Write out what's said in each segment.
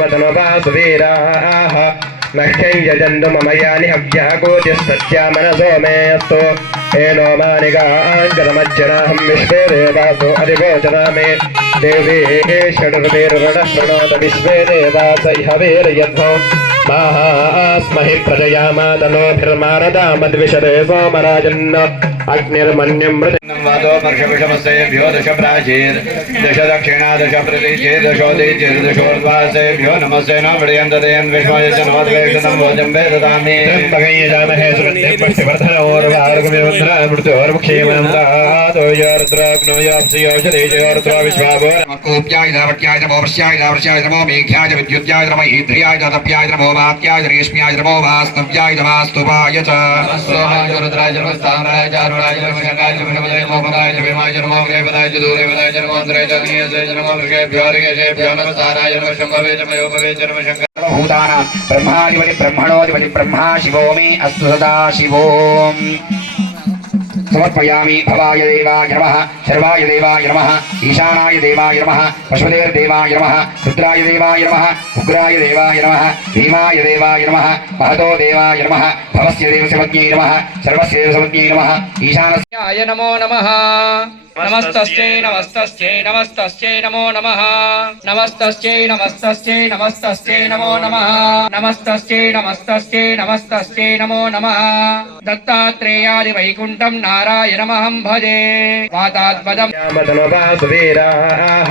मदनुवासुवीराः नश्यं यजन्तु मम यानि हव्याकोटिस्तस्यामनसो मेऽस्तु एनो मानिकाञ्जनमज्जनाहं विश्वे देवासो अधिवोचनामे देवी षडुर्वेरुणः शृणोत विश्वे देवास इह वीर्यध्वो माहास्महि प्रजयामातनोभिर्मारदामद्विषदे सोमराजन्न अग्निर्मन्यं मृतिन्नं वादो वर्षविषमसेभ्यो दश प्राचीर् दश दक्षिणा दश प्रतीचे दशोदीचिर्दशोर्ध्वासेभ्यो नमस्ते न विडयन्तदेयन् विश्वजनवद्वेक्षतं भोजं वेददामि त्र्यम्बकैयजामहे सुगन्धिं पुष्टिवर्धनोर्वारुकमिरुद्रा मृत्योर्मुक्षीमनं दातो योरुद्राग्नो योऽप्सियोषधीजयोरुद्रो विश्वाभो कोप्याय धावट्याय नमो वर्ष्याय धावर्ष्याय नमो मेघ्याय विद्युत्याय नमो ईध्र्याय तप्याय नमो वात्याय रेश्म्याय नमो वास्तव्याय नमस्तुभाय च स्वाहाय रुद्राय नमो स्थावराय चारुणाय नमो शंकाय नमो नमोदय मोहनाय नमो नमो ग्रेवदाय दूरेवदाय नमो अंतराय जगनीयसे नमो वृषेभ्यो ऋगेशेभ्यो नमो साराय नमो शंभवे नमो योपवे नमो शंकर भूतानां ब्रह्माधिपति ब्रह्मणोधिपति ब्रह्मा शिवो मे अस्तु सदा शिवो समर्पयामि भवाय देवाय नमः सर्वाय देवाय नमः ईशानाय देवाय नमः पशुपतेर्देवाय नमः रुद्राय देवाय नमः उग्राय देवाय नमः भीमाय देवाय नमः महतो देवाय नमः भवस्य देवसमज्ञे नमः सर्वस्य देवसमज्ञे नमः ईशानस्याय नमो नमः नमस्तस्यै नमस्तस्यै नमस्तस्यै नमो नमः नमस्तस्यै नमस्तस्यै नमस्तस्यै नमो नमः नमस्तस्यै नमस्तस्यै नमस्तस्यै नमो नमः दत्तात्रेयादि वैकुण्ठं नारायणमहं भजे वातात्मदं मदनुवासुवीराः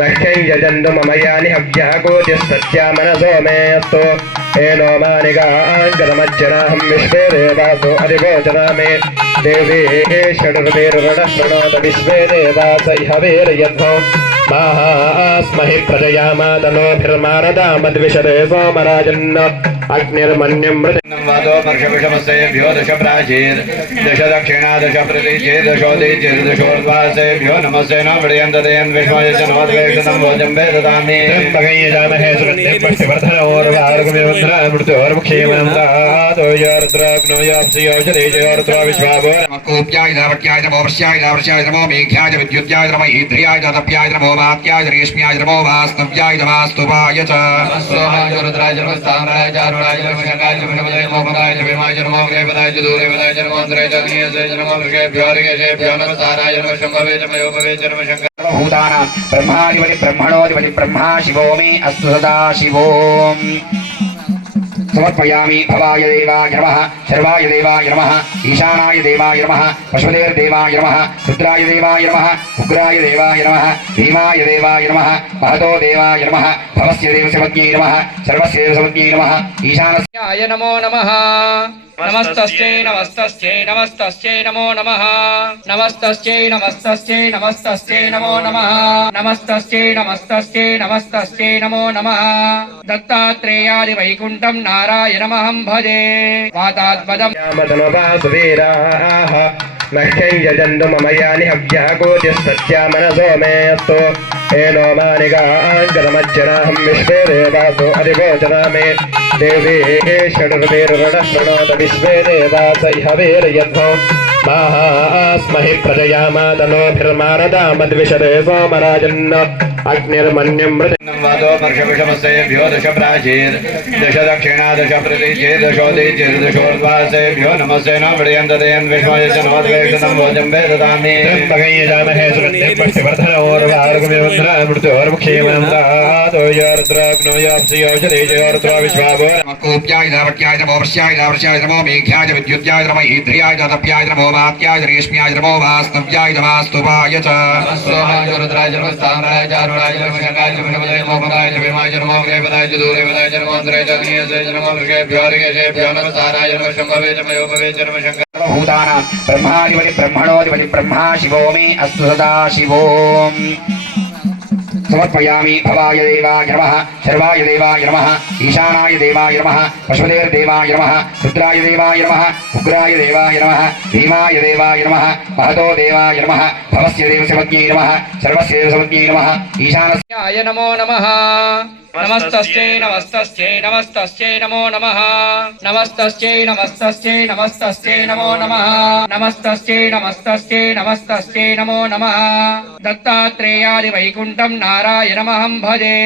नश्यं यजन्तु मम यानि हव्याकोटिस्तस्यामनसो मेऽस्तु एनो मानिकाञ्जनमज्जनाहं विश्वे देवासो अधिवोचनामे देवी षडुर्वेरुणः शृणोत विश्वे देवास इह वीर्यध्वो माहास्महि प्रजयामातनोभिर्मारदामद्विषदे सोमराजन्न अग्निर्मन्यं मृतिन्नं वादो वर्षविषमसेभ्यो दश प्राचीर् दश दक्षिणा दश प्रतीचे दशोदीचिर्दशोर्ध्वासेभ्यो नमस्ते न विडयन्तदेयन् विश्वजनवद्वेक्षतं भोजं वेददामि त्र्यम्बकैयजामहे सुगन्धिं पुष्टिवर्धनोर्वारुकमिरुद्रा मृत्योर्मुक्षीमनं दातो योरुद्राग्नो योऽप्सियोषधीजयोरुद्रो विश्वाभो कोप्याय धावट्याय नमो वर्ष्याय धावर्ष्याय नमो मेघ्याय विद्युत्याय नमो ईध्र्याय तप्याय नमो वात्याय रेश्म्याय नमो वास्तव्याय नमस्तुभाय च स्वाहाय रुद्राय नमो स्थावराय चारुणाय नमो शंकाय नमो नमोदय मोहनाय भीमाय नमो ग्रेवदाय दूरेवदाय नमो अंतराय जगनीयसे नमो वृषेभ्यो ऋगेशेभ्यो नमो साराय नमो शंभवे नमो योपवे नमो शंकर भूतानां ब्रह्माधिपति ब्रह्मणोधिपति ब्रह्मा शिवो मे अस्तु सदा शिवो समर्पयामि भवाय देवाय नमः सर्वाय देवाय नमः ईशानाय देवाय नमः पशुपतेर्देवाय नमः रुद्राय देवाय नमः उग्राय देवाय नमः भीमाय देवाय नमः महतो देवाय नमः भवस्य देवसमज्ञे नमः सर्वस्य देवसमज्ञे नमः ईशानस्याय नमो नमः नमस्तस्यै नमस्तस्यै नमस्तस्यै नमो नमः नमस्तस्यै नमस्तस्यै नमस्तस्यै नमो नमः नमस्तस्यै नमस्तस्यै नमस्तस्यै नमो नमः दत्तात्रेयादि वैकुण्ठं नारायणमहं भजे वातात्मदं मदनुवासुवीराः नश्यं यजन्तु मम यानि हव्याकोटिस्तस्यामनसो मेऽस्तु एनो मानिकाञ्जनमज्जनाहं विश्वे देवासो अधिवोचनामे देवी षडुर्वेरुणः शृणोत विश्वे देवास इह वीर्यध्वो माहास्महि प्रजयामातनोभिर्मारदामद्विषदे सोमराजन्न अग्निर्मन्यं मृतिन्नं वादो वर्षविषमसेभ्यो दश प्राचीर् दश दक्षिणा दश प्रतीचे दशोदीचिर्दशोर्ध्वासेभ्यो नमस्ते न विडयन्तदेयन् विश्वजनवद्वेक्षतं भोजं वेददामि त्र्यम्बकैयजामहे सुगन्धिं पुष्टिवर्धनोर्वारुकमिरुद्रा मृत्योर्मुक्षीमनं दातो योरुद्राग्नो योऽप्सियोषधीजयोरुद्रो विश्वाभो कोप्याय धावट्याय नमो वर्ष्याय धावर्ष्याय नमो मेघ्याय विद्युत्याय नमो ईध्र्याय तप्याय नमो वात्याय रेश्म्याय नमो वास्तव्याय नमस्तुभाय च स्वाहाय रुद्राय नमो स्थावराय चारुणाय नमो शंकाय नमो नमोदय मोहनाय भीमाय नमो ग्रेवदाय दूरेवदाय नमो अंतराय जगनीयसे नमो वृषेभ्यो ऋगेशेभ्यो नमो साराय नमो शंभवे नमो योपवे नमो शंकर भूतानां ब्रह्माधिपति ब्रह्मणोधिपति ब्रह्मा शिवो मे अस्तु सदा शिवो समर्पयामि भवाय देवाय नमः सर्वाय देवाय नमः ईशानाय देवाय नमः पशुपतेर्देवाय नमः रुद्राय देवाय नमः उग्राय देवाय नमः भीमाय देवाय नमः महतो देवाय नमः भवस्य देवसमज्ञे नमः सर्वस्य देवसमज्ञे नमः ईशानस्याय नमो नमः नमस्तस्यै नमस्तस्यै नमस्तस्यै नमो नमः नमस्तस्यै नमस्तस्यै नमस्तस्यै नमो नमः नमस्तस्यै नमस्तस्यै नमस्तस्यै नमो नमः दत्तात्रेयादि वैकुण्ठं नारायणमहं भजे।